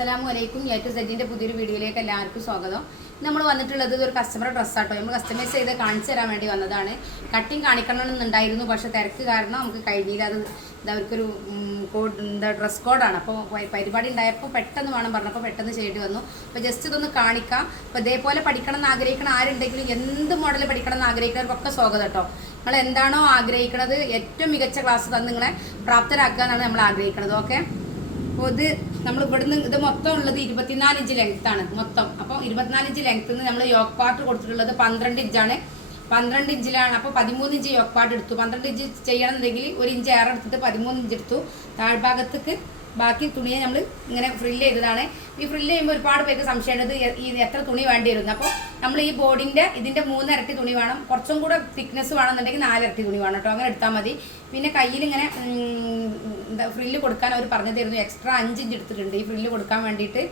അസ്സലാമു അലൈക്കും. A to സെഡിന്റെ പുതിയൊരു വീഡിയോയിലേക്ക് എല്ലാവർക്കും സ്വാഗതം. നമ്മൾ വന്നിട്ടുള്ളത് ഒരു കസ്റ്റമർ ഡ്രസ്സാട്ടോ. നമ്മൾ കസ്റ്റമൈസ് ചെയ്ത് കാണിച്ചു തരാൻ വേണ്ടി വന്നതാണ്. കട്ടിങ് കാണിക്കണമെന്നുണ്ടായിരുന്നു പക്ഷേ തിരക്ക് കാരണം നമുക്ക് കഴിഞ്ഞില്ല. അത് അവർക്കൊരു കോഡ് എന്താ ഡ്രസ് കോഡാണ് അപ്പോൾ പരിപാടി ഉണ്ടായപ്പോൾ പെട്ടെന്ന് വേണം പറഞ്ഞപ്പോൾ പെട്ടെന്ന് ചെയ്യേണ്ടി വന്നു. അപ്പോൾ ജസ്റ്റ് ഇതൊന്ന് കാണിക്കാം. അപ്പോൾ ഇതേപോലെ പഠിക്കണം എന്ന് ആഗ്രഹിക്കണം ആരുണ്ടെങ്കിലും എന്ത് മോഡൽ പഠിക്കണം എന്ന് ആഗ്രഹിക്കുന്നവർക്കൊക്കെ സ്വാഗതം കേട്ടോ. നിങ്ങൾ എന്താണോ ആഗ്രഹിക്കുന്നത് ഏറ്റവും മികച്ച ക്ലാസ് തന്ന് നിങ്ങളെ പ്രാപ്തരാക്കുക എന്നാണ് നമ്മൾ ആഗ്രഹിക്കുന്നത് ഓക്കെ അപ്പോൾ ഇത് നമ്മൾ ഇവിടുന്ന് ഇത് മൊത്തം ഉള്ളത് ഇരുപത്തിനാല് ഇഞ്ച് ലെങ്ത് ആണ് മൊത്തം. അപ്പോൾ ഇരുപത്തിനാല് ഇഞ്ച് ലെങ്ത്തിൽ നിന്ന് നമ്മൾ യോക്ക് പാർട്ട് കൊടുത്തിട്ടുള്ളത് പന്ത്രണ്ട് ഇഞ്ചാണ് പന്ത്രണ്ട് ഇഞ്ചിലാണ്. അപ്പോൾ പതിമൂന്ന് ഇഞ്ച് യോക്ക് പാർട്ട് എടുത്തു. പന്ത്രണ്ട് ഇഞ്ച് ചെയ്യണമെന്നുണ്ടെങ്കിൽ ഒരു ഇഞ്ച് ഏറെ എടുത്തിട്ട് പതിമൂന്ന് ഇഞ്ച് എടുത്തു. താഴ്ഭാഗത്തേക്ക് ബാക്കി തുണിയെ നമ്മൾ ഇങ്ങനെ ഫ്രില്ല് ചെയ്തതാണ്. ഈ ഫ്രില്ല് ചെയ്യുമ്പോൾ ഒരുപാട് പേർക്ക് സംശയമുണ്ട് ഈ എത്ര തുണി വേണ്ടി വരുന്നു അപ്പോൾ നമ്മൾ ഈ ബോർഡിന്റെ ഇതിന്റെ മൂന്നിരട്ടി തുണി വേണം. കുറച്ചും കൂടെ തിക്നെസ് വേണമെന്നുണ്ടെങ്കിൽ നാലിരട്ടി തുണി വേണം കേട്ടോ. അങ്ങനെ എടുത്താൽ മതി. പിന്നെ കയ്യിൽ ഇങ്ങനെ ഫ്രില്ല് കൊടുക്കാൻ അവർ പറഞ്ഞു തരുന്നു. എക്സ്ട്രാ അഞ്ച് ഇഞ്ച് എടുത്തിട്ടുണ്ട് ഈ ഫ്രില്ല് കൊടുക്കാൻ വേണ്ടിയിട്ട്.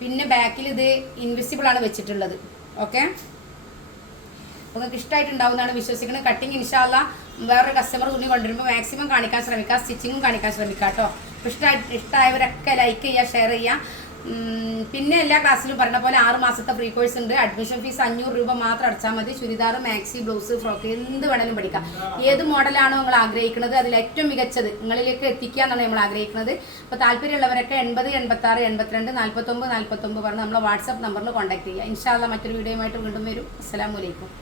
പിന്നെ ബാക്കിൽ ഇത് ഇൻവിസിബിൾ ആണ് വെച്ചിട്ടുള്ളത്. ഓക്കെ നിങ്ങൾക്ക് ഇഷ്ടമായിട്ടുണ്ടാവും എന്നാണ് വിശ്വസിക്കുന്നത്. കട്ടിങ് ഇൻഷാല്ല വേറൊരു കസ്റ്റമർ തുണി കൊണ്ടുവരുമ്പോൾ മാക്സിമം കാണിക്കാൻ ശ്രമിക്കുക. സ്റ്റിച്ചിങ്ങും കാണിക്കാൻ ശ്രമിക്കുക കേട്ടോ. ഇഷ്ടമായി ഇഷ്ടമായവരൊക്കെ ലൈക്ക് ചെയ്യുക ഷെയർ ചെയ്യുക പിന്നെ എല്ലാ ക്ലാസ്സിലും പറഞ്ഞ പോലെ ആറ് മാസത്തെ ഫ്രീ കോഴ്സ് ഉണ്ട്. അഡ്മിഷൻ ഫീസ് അഞ്ഞൂറ് രൂപ മാത്രം അടച്ചാൽ മതി. ചുരിദാർ മാക്സി ബ്ലൗസ് ഫ്രോക്ക് എന്ത് വേണമെങ്കിലും പഠിക്കാം. ഏത് മോഡലാണോ നിങ്ങൾ ആഗ്രഹിക്കുന്നത് അതിൽ ഏറ്റവും മികച്ചത് നിങ്ങളിലേക്ക് എത്തിക്കുക എന്നാണ് നമ്മൾ ആഗ്രഹിക്കുന്നത്. അപ്പോൾ താല്പര്യമുള്ളവരൊക്കെ എൺപത് എൺപത്തി ആറ് എൺപത്തിരണ്ട് നാൽപ്പത്തൊമ്പത് നാൽപ്പത്തൊമ്പത് പറഞ്ഞ് നമ്മളെ വാട്സാപ്പ് നമ്പറിൽ കോൺടാക്ട് ചെയ്യുക ഇൻഷാല്ല മറ്റൊരു വീഡിയോയുമായിട്ട് വീണ്ടും വരും. അസ്സാം അലൈക്കും.